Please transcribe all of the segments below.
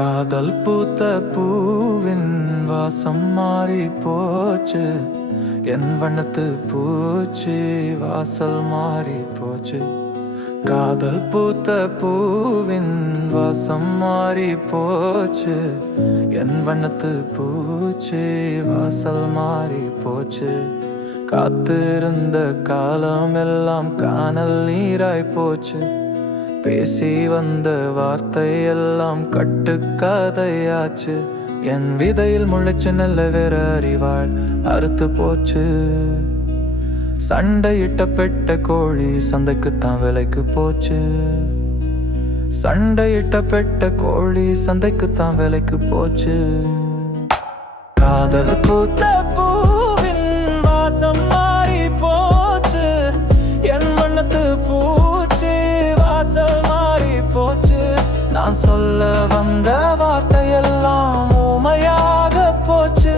காதல் பூத்த பூவின் வாசம் மாறி போச்சு. என் வண்ணத்து பூச்சி வாசல் மாறி போச்சு. காதல் பூத்த பூவின் வாசம் மாறி போச்சு. என் வண்ணத்து பூச்சி வாசல் மாறி போச்சு. காத்திருந்த காலம் எல்லாம் காணல் நீராய் போச்சு. பேசி வந்த வார்த்தை எல்லாம் கட்டுக்காதையாச்சு. என் விதையில் முளைச்சு நல்ல வேற அறிவாள். அறுத்து போச்சு. சண்டையிட்ட பெட்ட கோழி சந்தைக்குத்தான் விலைக்கு போச்சு. சண்டையிட்ட பெட்ட கோழி சந்தைக்குத்தான் விலைக்கு போச்சு. காதல் பூத்த நான் சொல்ல வந்த வார்த்தையெல்லாம் ஊமையாக போச்சு.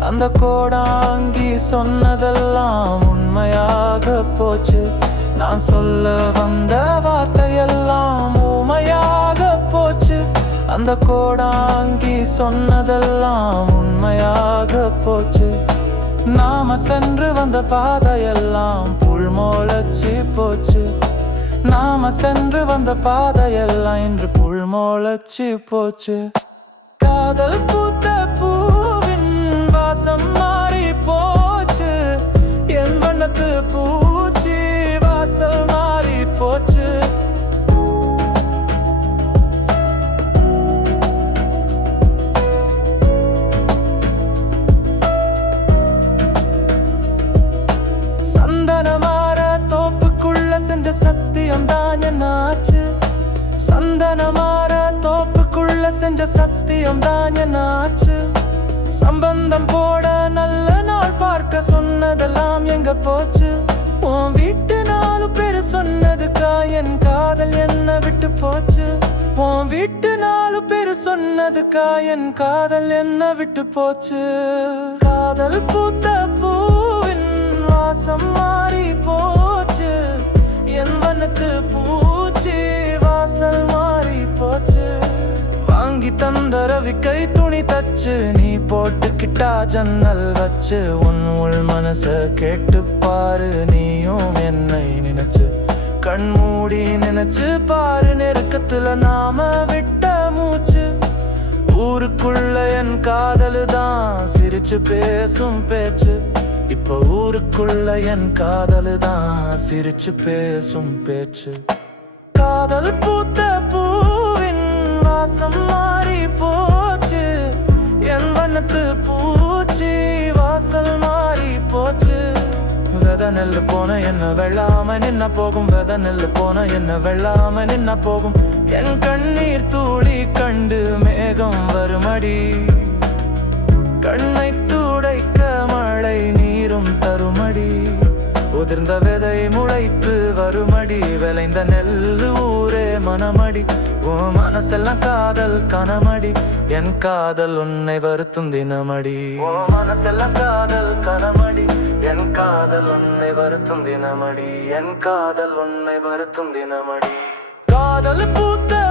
அந்த கோடாங்கி சொன்னதெல்லாம் உண்மையாக போச்சு. நான் சொல்ல வந்த வார்த்தையெல்லாம் ஊமையாக போச்சு. அந்த கோடாங்கி சொன்னதெல்லாம் உண்மையாக போச்சு. நாம சென்று வந்த பாதையெல்லாம் புல் முளைச்சி போச்சு. நாம சென்று வந்த பாதையெல்லாம் இன்று புல் முளைச்சி போச்சு. காதல் பூத்த பூவின் வாசம் மாறி போச்சு. என் வண்ணத்து பூச்சி வாசல் மாறி போச்சு. சந்தனமார தோப்புக்குள்ள செஞ்ச சத்த தான் என்னாச்சு சந்தனமார தோப்புக்குள்ள செஞ்ச சத்தியம்தான் என்னாச்சு சம்பந்தம் போட நல்ல நாள் பார்க்க சொன்னதெல்லாம் எங்க போச்சு? உன் வீட்டு நாலு பேர் சொன்னதுக்கா என் காதல் என்ன விட்டு போச்சு? உன் வீட்டு நாலு பேர் சொன்னதுக்கா என் காதல் என்ன விட்டு போச்சு? காதல் பூத்த தந்த ரவிக்கை துணி தச்சு நீ போட்டுக்கிட்டா ஜன்னல் வச்சு உன் உள் மனச கேட்டு பாரு நீயும் என்னை நினைச்சு. கண் மூடி நினைச்சு பாரு நெருக்கத்துல நாம விட்ட மூச்சு. ஊருக்குள்ள என் காதலு தான் சிரிச்சு பேசும் பேச்சு. இப்ப ஊருக்குள்ள என் காதலு தான் சிரிச்சு பேசும் பேச்சு. காதல் பூத்த பூவின் வாசம் மாறி போ வெத நெல்லு போன என்ன வெள்ளாம நின்ன போகும் வெத நெல்லு போன என்ன வெள்ளாம நின்ன போகும். என் கண்ணீர் தூளி கண்டு மேகம் வருமடி. கண்ணை துடைக்க மழை நீரும் தருமடி. உதிர்ந்த விதை முளைத்து வருமடி விளைந்த நெல்லு ஊரே மனமடி. ஓ மனசெல்லாம் காதல் கனமடி என் காதல் உன்னை வருத்தும் தினமடி. ஓ மனசெல்லாம் காதல் கனமடி என் காதல் உன்னை வருத்தும் தினமடி. என் காதல் உன்னை வருத்தும் தினமடி. காதல் பூத்த